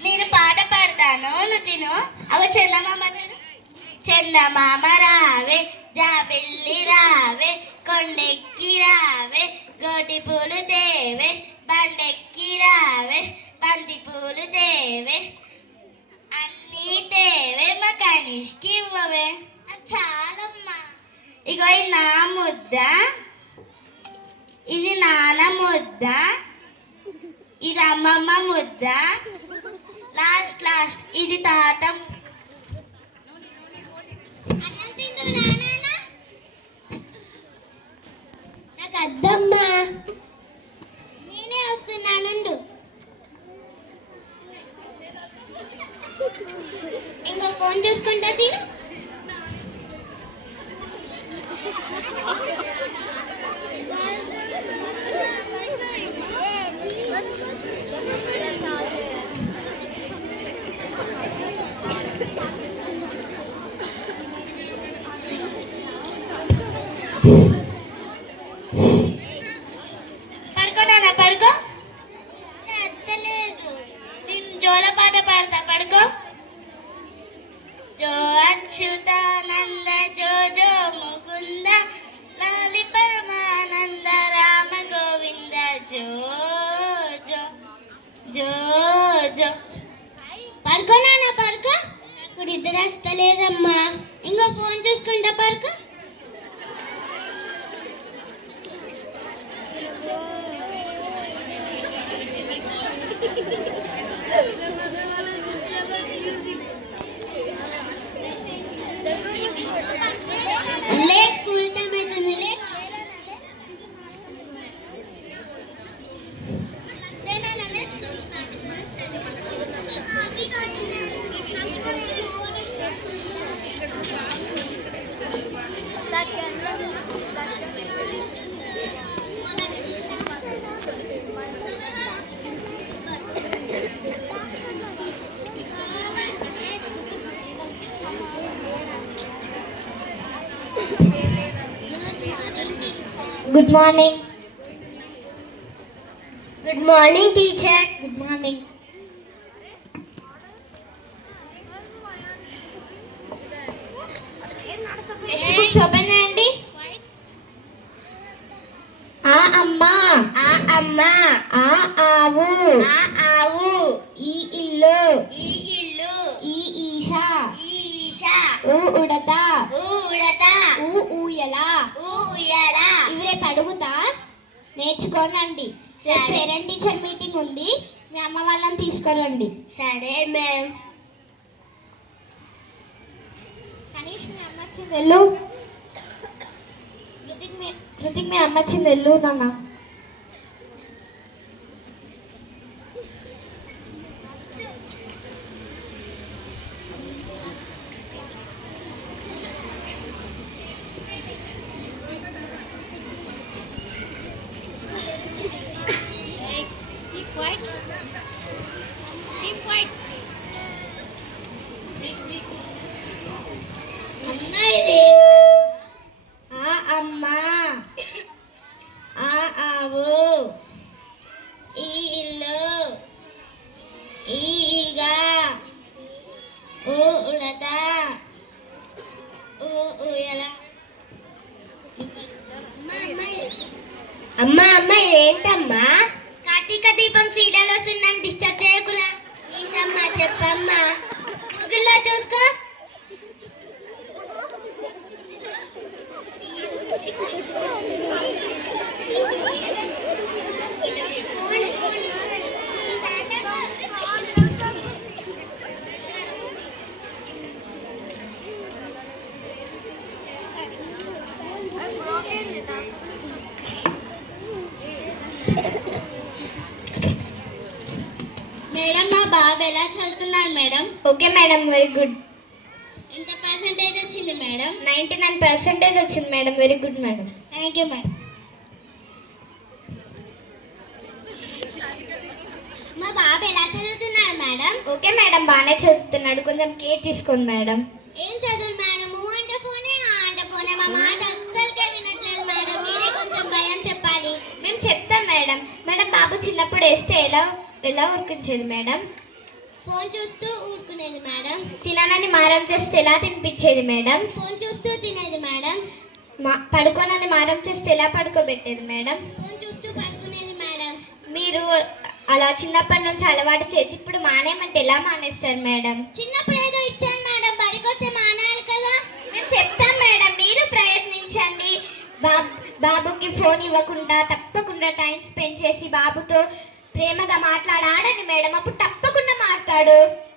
నేను పాట పాడతాను నువ్వు తిను. అవ చందమామ చందమామ రావే జాబిల్లి రావే కొండెక్కి రావే గోటి పూలు దేవే బండెక్కి రావే బంతి పూలు దేవే కనిష్కి ఇవ్వవే చాలమ్మా. ఇగో ఇది నా ముద్ద ఇది నాన్న ముద్ద ఇది అమ్మమ్మ ముద్ద లాస్ట్ లాస్ట్ ఇది తాత నాకు అద్దమ్మా Yes. నిద్ర వస్తలేదమ్మా ఇంకో ఫోన్ చూసుకుంటా పరకు Good morning good morning teacher good morning text books open చేయండి ఆ అమ్మా. ఆ అమ్మా. ఆ ఆవు. ఆ ఆవు. ఈ ఇల్లు. ఈ ఇల్లు. ఈ ఈషా. ఈ ఈషా. ఊ ఉడత. నేర్చుకోనండి. పేరెంట్ టీచర్ మీటింగ్ ఉంది. మీ అమ్మ వాళ్ళని తీసుకురండి. సరే మ్యామ్ కనీష్ మీ అమ్మ వచ్చింది. వెళ్ళు. రుతిక్ మీ రుతిక్ మీ అమ్మ వచ్చింది. వెళ్ళు నాన్న. Quiet. Keep quiet. అమ్మ ఇది ఆ అమ్మ ఆ ఆవు ఈ ఇల్లు ఈ ఈగ ఊ ఉడత ఊ ఊయల అమ్మ అమ్మ ఇదేంటమ్మా దీపం సీరియల్ వస్తుందని డిస్టర్బ్ చేయకురా. ఏంటమ్మా చెప్పమ్మా. గూగుల్లో చూసుకో. మేడం మా బాబు ఎలా చదువుతున్నాడు madam? Okay madam very good. ఎంత పర్సెంటేజ్ వచ్చింది మేడం? నైంటీ నైన్ పర్సెంటేజ్ వచ్చింది madam very good madam. Thank you madam మా బాబు ఎలా చదువుతున్నాడు మేడం? ఓకే మేడం బాగానే చదువుతున్నాడు. కొంచెం కేర్ తీసుకోండి మేడం. ఏం చదువు మేడం? ఊ అంటే ఫోనే ఆ అంటే ఫోనే. మా మాట అస్సలుకే వినట్లేదు మేడం. మీరే కొంచెం భయం చెప్పాలి. మేము చెప్తాం మేడం. మేడం బాబు చిన్నప్పుడు వేస్తే ఎలా ఎలా ఉరికించేది మేడం? ఫోన్ చూస్తూ ఊరుకునేది మేడం. తిననని మారం చేస్తే ఎలా తినిపించేది మేడం? ఫోన్ చూస్తూ తినేది మేడం. మా పడుకోనని మారం చేస్తే ఎలా పడుకోబెట్టేది మేడం? ఫోన్ చూస్తూ పడుకునేది మేడం. మీరు అలా చిన్నప్పటి నుంచి అలవాటు చేసి ఇప్పుడు మానేయమంటే ఎలా మానేస్తారు మేడం? చిన్నప్పుడు ఏదో ఇచ్చాను మేడం. బడికొస్తే మానేయాలి కదా. మేము చెప్తాం మేడం మీరు ప్రయత్నించండి. బాబు బాబుకి ఫోన్ ఇవ్వకుండా తప్పకుండా టైం స్పెండ్ చేసి బాబుతో ప్రేమగా మాట్లాడాడని మేడం. అప్పుడు తప్పకుండా మాట్లాడు.